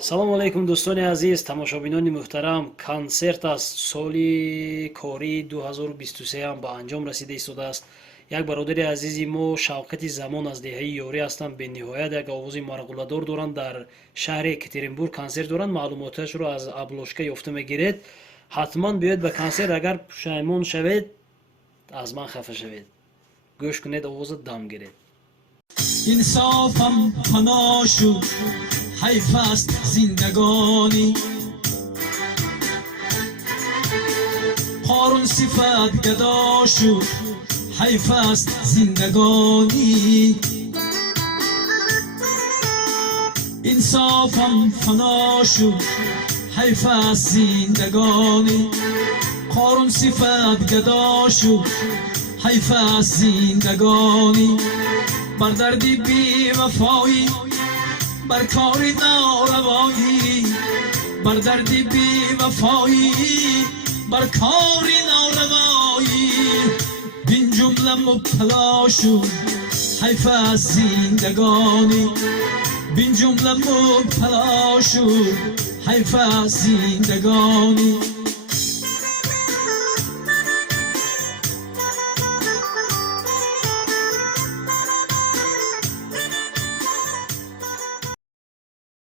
салому алайкум дӯстони азиз, тамошобинони муҳтарам. Консерт аст соли кори 2023 ба анҷом расида истодааст. Як бародари азизи мо Шавқати Замон аз деҳаи Ёрӣ ҳастанд. Бениҳоят як овози марғуладор доранд. Дар шаҳри Екатеринбург консерт доранд. маълумоташро аз аблошка ёфта мегиред. ҳатман биёед ба консерт. агар пушаймон шавед, аз ман хафа шавед. гӯш кунед, овоза дам гиред. انصافم فنا شد، حیف است زندگانی. قارون صفت گدا شد، حیف است زندگانی. انصافم فنا شد، حیف است زندگانی. قارون صفت گدا شد، حیف است زندگانی. بر دردی بی وفایی، بر کاری ناروایی. بر دردی بی وفایی، بر کاری ناروایی. بین جمله مبتلا شد، حیف از زندگانی. بین جمله مبتلا شد، حیف از زندگانی.